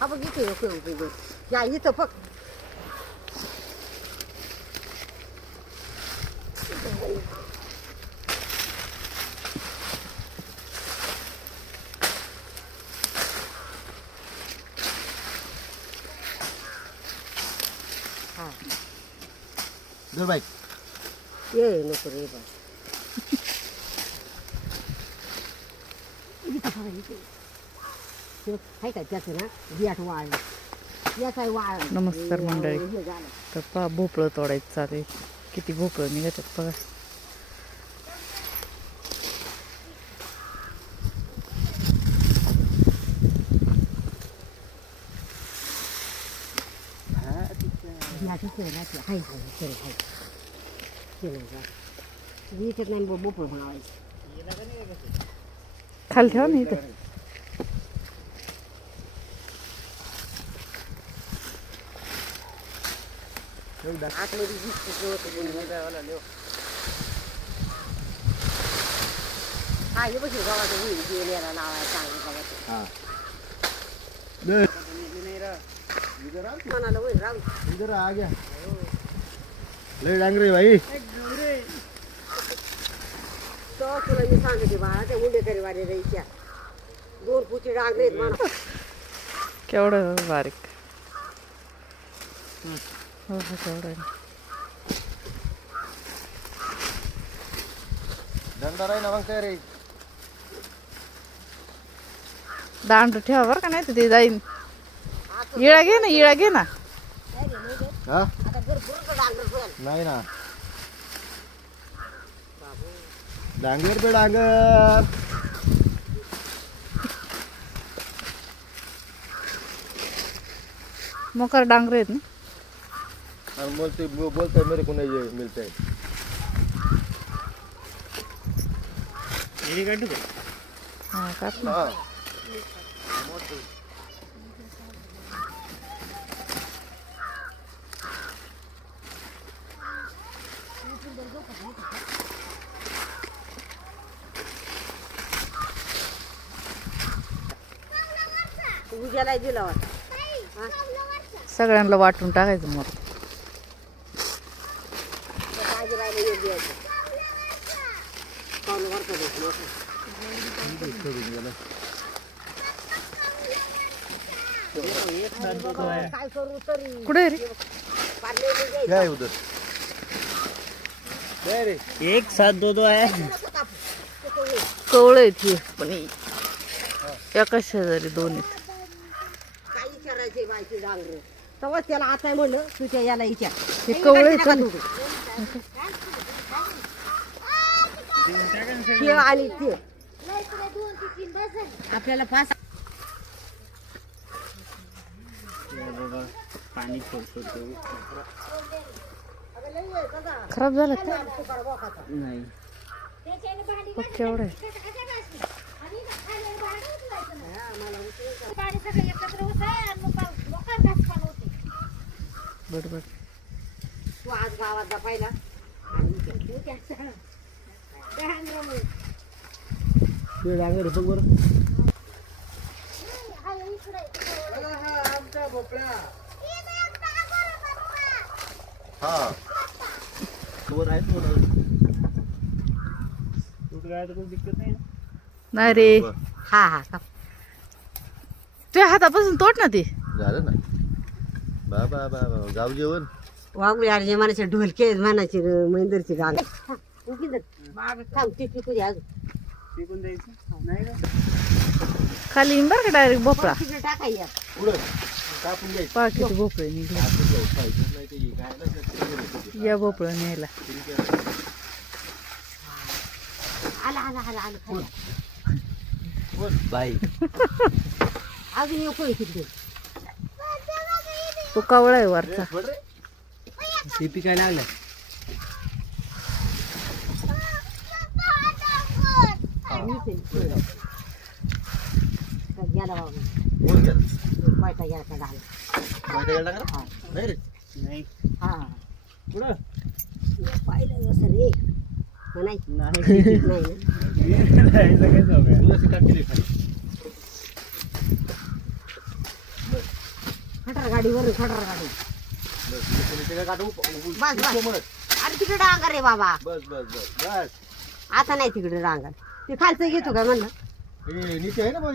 हा बघ इथे नको नको नको. या इथं फक्त हा धर बाई ये नको रे बा इथं बघा, नमस्कार मंडळी. हे झालं. तर पहा भोपळं तोडायचं चालू आहे किती भोपळं निघतात बघा बियाटच आहे ना ते हाय हाय सर हाय ते नाही का इथं नाही बोपळ म्हणावायचं खाली ठेवा ना इथं आतमध्ये दिसतं. हा हे बघ गावाचं होईल गेल्याला लावायला चांगलं गावाचं. हा. म्हणाला होईल राहू. इधर आ गया. लय डांगरे भाई. तो तुला मी सांगते बाळा त्या मुंडेकरी वाडे राहायच्या दोन पुची डांगरे केवढं बारीक. हो हो केवढं आहे. दंडा राही ना मग काय रे. दांड ठेवा बरं का नाही तर ते जाईन. इळा घे ना इळा घे ना. हा? नाही ना. डांगर पे डांगर. मोकार डांगरे आहेत ना? और बोलते वो बोलते मेरे को नहीं ये मिलते हैं हा ना. हाँ. उद्याला दिला वाटतं. सगळ्यांना वाटून टाकायचं मग. काय करू तरी कुठे आहे रे? पार्ले नाही द्यायचं. क्या है उधर क्या रे? एक साथ दो दो है नको कापू. नको हे. कवळं आहेत हे पण एका शेजारी दोन आहेत. काय विचारायचे बायची डांगर. तेव्हा त्याला आता म्हणलं तुझ्या याला विचार हे कवळे पण- तू. ते आणि ते. आपल्याला पाच खराब झालं का नहीं. केवढं आहे. बडबड तू आज गावात जा पहिला. आणि इथे तू त्या- ते डांगर बघ बरं. हा. वर आहे मोठा टूट गया तो कोई दिक्कत नहीं? है नाही रे. हा हा. तुझ्या हातापासून तोड ना ते. झालं ना. बा बा बा बा गाव जेवण. वागुळे आणि म्हणायचे ढोलके म्हणायचे महेंदरची गाण. थांब ती पिकू दे अजून टिकून द्यायचं नाही का खाली येईन बरं का डायरेक्ट भोपळा? तिकडे टाकायला कापून किती भोपळे निघले. कापून घ्यायचं पाहिजे नाही ते काय नसतं या भोपळं न्यायला. आला आला आला आला. खाली. बाई. अजून तिकडे. तो कवळा आहे वरचा. लागलं गेला बाबा कोण गेलं पायटा गेला का नाही. रे नाही हा कुठं नाही तुला शिकार केली खाली खटर गाडी वरून खटर गाडी. बस बस. अरे तिकडे डांगर रे बाबा. बस बस बस. बस. आता नाही तिकडे डांगर. ते खालचं घेतो काय म्हणलं? हे नीचे आहे ना बाई?